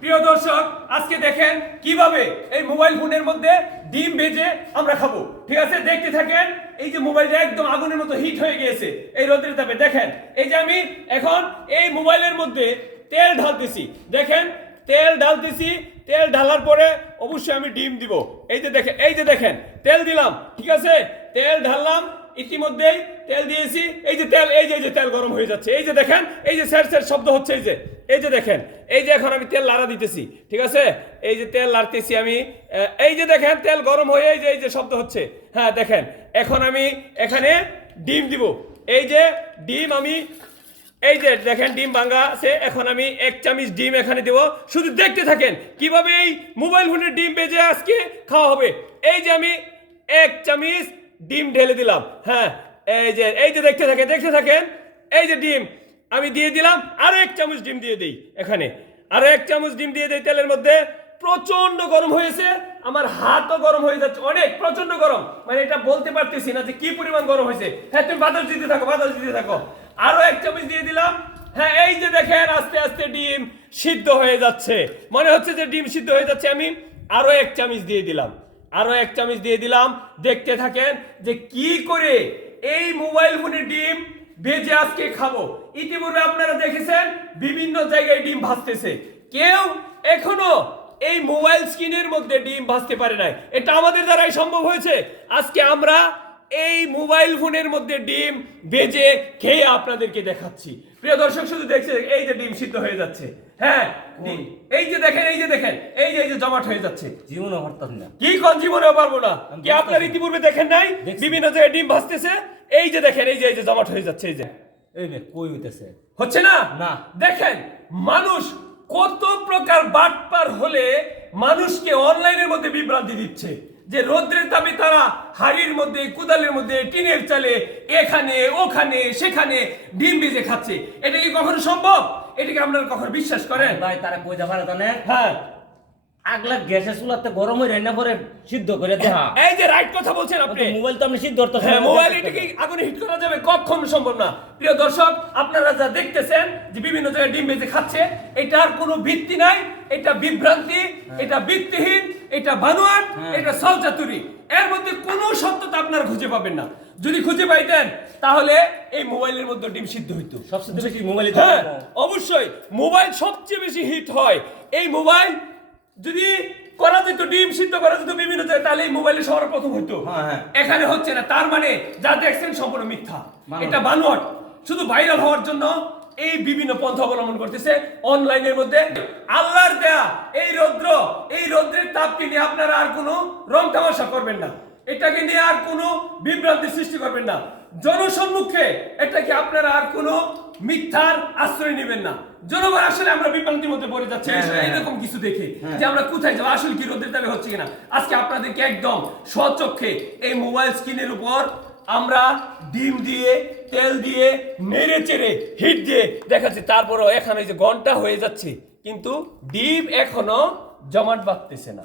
প্রিয় দর্শক, আজকে দেখেন কীভাবে এই মোবাইল ফোনের মধ্যে ডিম ভেজে আমরা খাব। ঠিক আছে? দেখতে থাকেন, এই যে মোবাইলটা একদম আগুনের মতো হিট হয়ে গিয়েছে। এই রোদের তাপে দেখেন, এই যে আমি এখন এই মোবাইলের মধ্যে তেল ঢালতেছি। দেখেন, তেল ঢালতেছি, তেল ঢালার পরে অবশ্যই আমি ডিম দিব। এই যে দেখেন এই যে দেখেন, তেল দিলাম, ঠিক আছে? তেল ঢাললাম, ইতিমধ্যেই তেল দিয়েছি। এই যে তেল, এই যে এই যে তেল গরম হয়ে যাচ্ছে। এই যে দেখেন, এই যে স্যার স্যার শব্দ হচ্ছে, এই যে। এই যে দেখেন এই যে এখন আমি তেল লাড়া দিতেছি ঠিক আছে এই যে তেল লাড়তেছি আমি এই যে দেখেন তেল গরম হয়ে এই যে এই যে শব্দ হচ্ছে হ্যাঁ দেখেন এখন আমি এখানে ডিম দিব এই যে ডিম আমি এই যে দেখেন ডিম ভাঙ্গা আছে এখন আমি এক চামচ ডিম এখানে দেব শুধু দেখতে থাকেন কীভাবে এই মোবাইল ফোনের ডিম বেজে আজকে খাওয়া হবে এই যে আমি এক চামচ ডিম ঢেলে দিলাম হ্যাঁ এই যে এই যে দেখতে থাকেন দেখতে থাকেন এই যে ডিম আমি দিয়ে দিলাম, আরও এক চামচ ডিম দিয়ে দিই এখানে। আরও এক চামচ ডিম দিয়ে দিই তেলের মধ্যে। প্রচণ্ড গরম হয়েছে, আমার হাতও গরম হয়ে যাচ্ছে, অনেক প্রচণ্ড গরম। মানে এটা বলতে পারতেছি না যে কি পরিমাণ গরম হয়েছে। হ্যাঁ তুমি বাতাস দিতে থাকো বাতাস দিতে থাকো। আরও এক চামচ দিয়ে দিলাম। হ্যাঁ এই যে দেখেন, আস্তে আস্তে ডিম সিদ্ধ হয়ে যাচ্ছে। মনে হচ্ছে যে ডিম সিদ্ধ হয়ে যাচ্ছে, আমি আরও এক চামচ দিয়ে দিলাম। আরও এক চামচ দিয়ে দিলাম। দেখতে থাকেন যে কি করে এই মোবাইল ফোনে ডিম ভেজে আজকে খাব। ইতিপূর্বে আপনারা দেখেছেন বিভিন্ন জায়গায় ডিম ভাজতেছে। কেউ এখনও এই মোবাইল স্ক্রিনের মধ্যে ডিম ভাজতে পারে নাই। এটা আমাদের দ্বারাই সম্ভব হয়েছে। আজকে আমরা এই মোবাইল ফোনের মধ্যে ডিম বেজে খেয়ে আপনাদেরকে দেখাচ্ছি। প্রিয় দর্শক শুধু দেখছে এই যে ডিম সিদ্ধ হয়ে যাচ্ছে। হ্যাঁ। এই যে দেখেন এই যে দেখেন এই যে এই যে জমাট হয়ে যাচ্ছে। জীবনও হরতাম না। কি কোন জীবনে পারব না। কি আপনার ইতিপূর্বে দেখেন নাই? বিভিন্ন জায়গায় ডিম ভাজতেছে। এই যে দেখেন এই যে এই যে জমাট হয়ে যাচ্ছে এই যে। এই নে কই হইতেছে? হচ্ছে না? না। দেখেন মানুষ কত প্রকার বাটপার হলে মানুষকে অনলাইনের মধ্যে বিভ্রান্তি দিচ্ছে। যে রৌদ্রের তাপে তারা হাড়ির মধ্যে কুদালের মধ্যে টিনের চালে এখানে ওখানে সেখানে ডিম ভেজে খাচ্ছে। এটা কি কখনো সম্ভব? এটাকে আপনারা কখনো বিশ্বাস করেন? ভাই তারা কই যাবার হ্যাঁ। আগলা গ্যাসের চুলাতে গরম হয়ে রান্না করে সিদ্ধ করে দেখা এই যে রাইট কথা বলছেন আপনি। মোবাইল তো আপনি সিদ্ধ করতে হ্যাঁ মোবাইল এটাকে আগুনে হিট করা যাবে কখনো সম্ভব না। প্রিয় দর্শক আপনারা যা দেখতেছেন যে বিভিন্ন জায়গায় ডিম বেজে খাচ্ছে এটার কোনো ভিত্তি নাই। এটা বিভ্রান্তি এটা ভিত্তিহীন এটা বানোয়াট হ্যাঁ। এটা সলচাতুরি। এর মধ্যে কোনো সত্যতা আপনারা খুঁজে পাবেন না। যদি খুঁজে পাইতেন তাহলে এই মোবাইলের মধ্যে ডিম সিদ্ধ হইতো। সবচেয়ে বেশি মোবাইলে হ্যাঁ অবশ্যই। মোবাইল সবচেয়ে বেশি হিট হয়। এই মোবাইল যদি করা যেত ডিম সিদ্ধ করা যেত বিভিন্ন তাহলে এই মোবাইলে সবার প্রথম হইতো। হ্যাঁ, হ্যাঁ। এখানে হচ্ছে না তার মানে যা দেখছেন সম্পূর্ণ মিথ্যা। এটা বানোয়াট। শুধু ভাইরাল হওয়ার জন্য এই বিভিন্ন পন্থা অবলম্বন করতেছে অনলাইনের মধ্যে। আল্লাহর দেয়া এই রৌদ্র এই রৌদ্রের তাপকে নিয়ে আপনারা আর কোনো রং তামাশা করবেন না। এটাকে নিয়ে আর কোনো বিভ্রান্তি সৃষ্টি করবেন না। জনসম্মুখে এটাকে আপনারা আর কোনো মিথ্যার আশ্রয় নেবেন না। জনগণ আসলে আমরা বিভ্রান্তির মধ্যে পড়ে যাচ্ছে হ্যাঁ, হ্যাঁ, এরকম কিছু দেখে হ্যাঁ। যে আমরা কোথায় যাব আসলে কি রোদের তাবে হচ্ছে কিনা। আজকে আপনাদেরকে একদম স্বচক্ষে এই মোবাইল স্ক্রিনের উপর আমরা ডিম দিয়ে তেল দিয়ে নেড়ে চেড়ে হিট দিয়ে দেখাচ্ছি। তারপরও এখানে যে ঘণ্টা হয়ে যাচ্ছে কিন্তু ডিম এখনও জমাট বাঁধতেছে না।